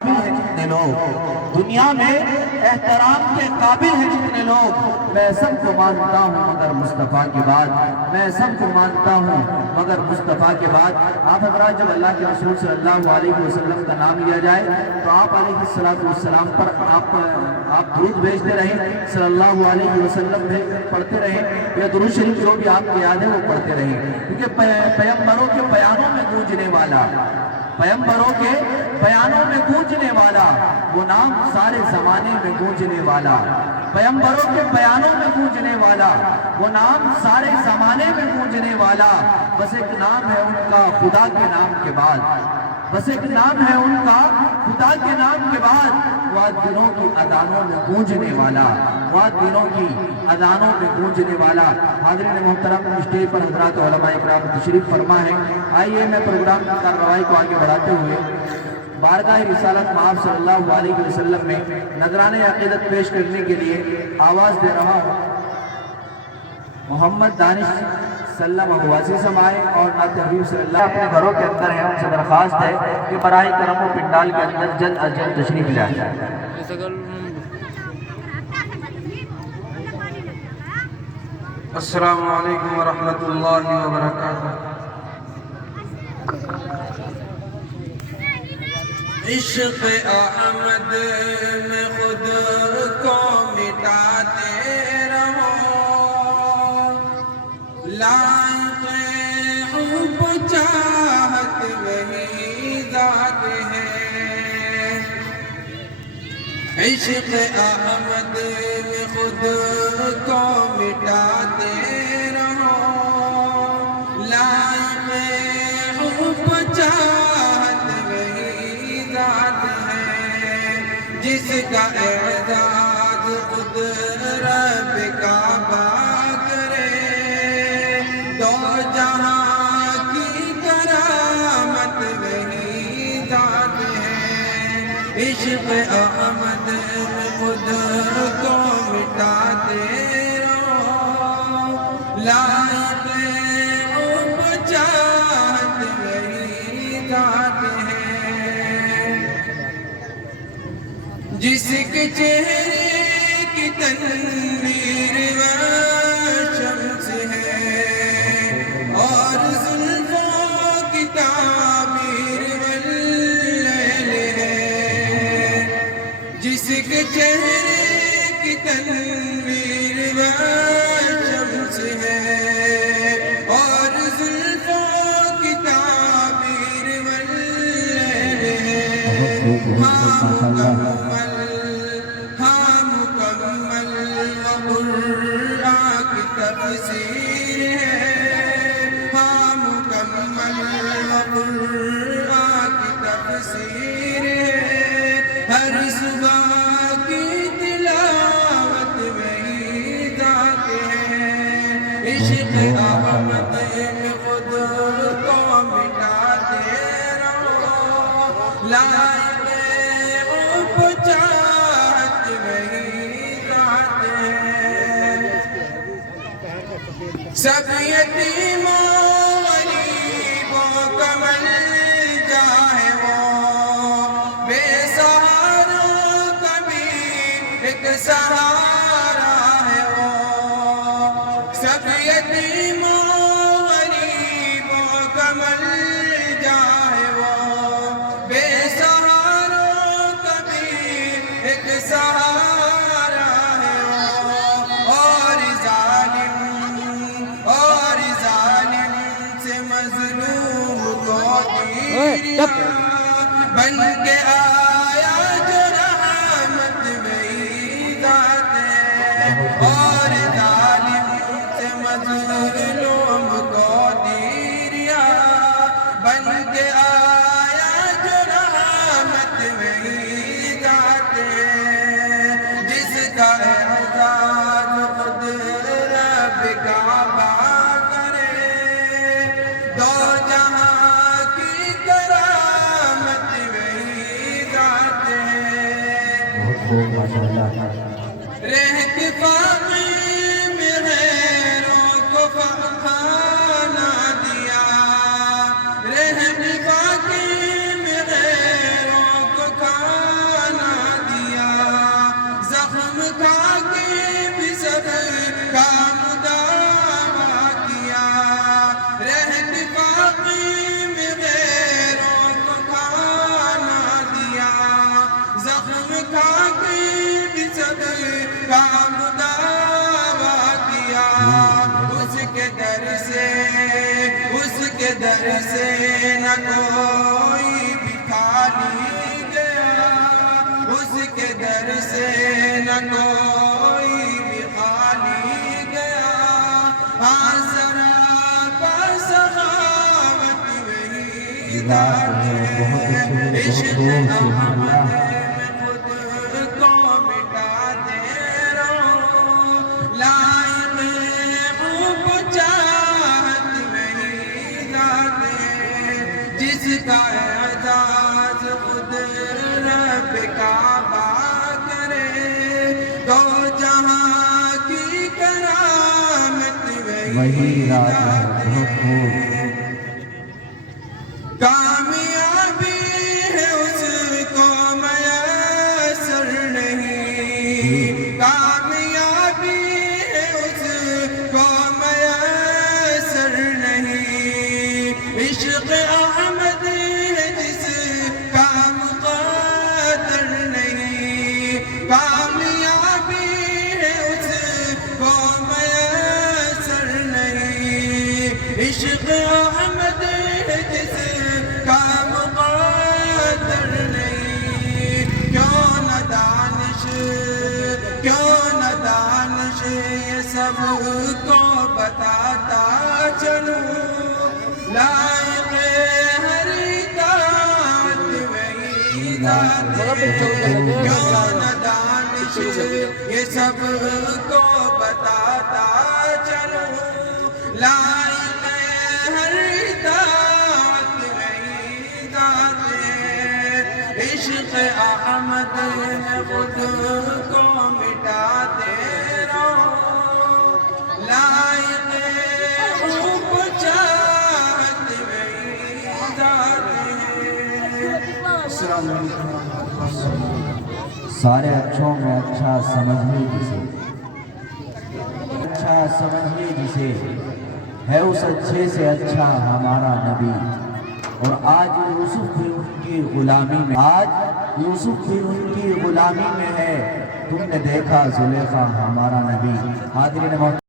جتنے لوگ دنیا میں احترام کے قابل ہیں، جتنے لوگ، میں سب کو مانتا ہوں مگر مصطفیٰ کے بعد، میں سب کو مانتا ہوں مگر مصطفیٰ کے بعد۔ آپ حضرات جب اللہ کے رسول صلی اللہ علیہ وسلم کا نام لیا جائے تو آپ علیہ السلام پر آپ درود بھیجتے رہیں، صلی اللہ علیہ وسلم پڑھتے رہیں، یا درود شریف جو بھی آپ کو یاد ہے وہ پڑھتے رہیں، کیونکہ پیغمبروں کے بیانوں میں گونجنے والا، پیغمبروں کے بیانوں میں گونجنے والا وہ نام سارے زمانے میں گونجنے والا، پیغمبروں کے بیانوں میں گونجنے والا وہ نام سارے زمانے میں گونجنے والا، بس ایک نام ہے ان کا خدا کے نام کے بعد، بس ایک نام ہے ان کا خدا کے نام کے بعد، مؤذنوں کی اذانوں میں گونجنے والا، مؤذنوں کی اذانوں میں گونجنے والا۔ حاضرین محترم، اسٹیج پر حضرات علماء اکرام تشریف فرما ہے۔ آئیے میں پروگرام کی کارروائی کو آگے بڑھاتے ہوئے بارگاہ رسالت مآب صلی اللہ علیہ وسلم میں نذرانہ عقیدت پیش کرنے کے لیے آواز دے رہا ہوں۔ محمد دانش سلم ابواسی سمائے اور نعت حبیب صلی اللہ اپنے گھروں کے اندر ہیں، ان سے درخواست ہے کہ براہ کرم و پنڈال کے اندر جلد از جلد تشریف لائیں۔ السلام علیکم ورحمۃ اللہ وبرکاتہ۔ عشق احمد میں خود کو مٹاتے رہو، لائق حب چاہت وہی ذات ہے، عشق احمد میں خود کو مٹاتے رہو، لائق حب چاہت وہی ذات ہے، جس کا اعزاز خود رب کعبہ کرے، دو جہاں کی کرامت وہی ذات ہے، عشق احمد میں خود کو مٹاتے رہو، لائق حب چاہت وہی ذات ہے، جس کے چہرے کی تنویر و شمس ہے، اور زلفوں کی تعبیر واللیل ہے، جس کے چہرے کی تنویر و شمس ہے، اور زلفوں کی تعبیر واللیل ہے، ہاں مکمل وقرآن کی تفسیر ہے، ہاں مکمل وقرآن کی تفسیر ہے، ہر صبح کی تلاوت وہی ذات ہے، عشق احمد میں خود کو مٹاتے رہو، لائق حب چاہت وہی ذات ہے، سب یتیموں غریبوں کا ملجا ہے وہ، بے سہاروں کا بھی ایک سہارا ہے وہ، سب یتیموں غریبوں کا ملجا ہے وہ، بے سہاروں کا بھی ایک سہارا ہے وہ، اور ظالم سے مظلوم کو دیا بن کے آیا جو رحمت وہی ذات ہے، اور ظالم سے مظلوم کو دیا بن کے آیا جو رحمت وہی ذات ہے، جس کا اعزاز خود رب کعبہ کرے، دو جہاں کی کرامت وہی ذات ہے، رہت فاقی میں غیروں کو کھانا دیا، رہت فاقی میں غیروں کو کھانا در سے نہ کوئی بھی خالی گیا، اس کے در سے نہ کوئی بھی خالی گیا، ہاں ذرا کا سخاوت وہی ذات ہے، عشق احمد میں خود کو مٹا دے رہا ہوں، لائق حب چاہت وہی ذات ہے، جس کا اعزاز خود رب کعبہ کرے، دو جہاں کی کرامت وہی ذات ہے، کامیابی ہے اس کو میسر نہیں، کامیابی ہے اس کو میسر نہیں، عشق احمد ہے جس کا مقدر نہیں، کامیابی ہے اس کو میسر نہیں، عشق احمد ہے جس کا مقدر نہیں، کیوں نہ دانش یہ سب کو بتاتا چلوں، لائق ہر اطاعت وہی ذات ہے، کیوں نہ دانش یہ سب کو بتاتا چلوں، لائق ہر اطاعت وہی ذات ہے، عشق احمد میں خود کو مٹا دے رہا ہوں، لائق حب چاہت وہی ذات ہے۔ السلام علیکم۔ سارے اچھوں میں اچھا سمجھیے جسے، اچھا سمجھیے جسے، ہے اس اچھے سے اچھا ہمارا نبی، اور آج یوسف بھی ان کی غلامی میں، آج یوسف بھی ان کی غلامی میں ہے، تم نے دیکھا زلیخا ہمارا نبی۔ حاضرین محترم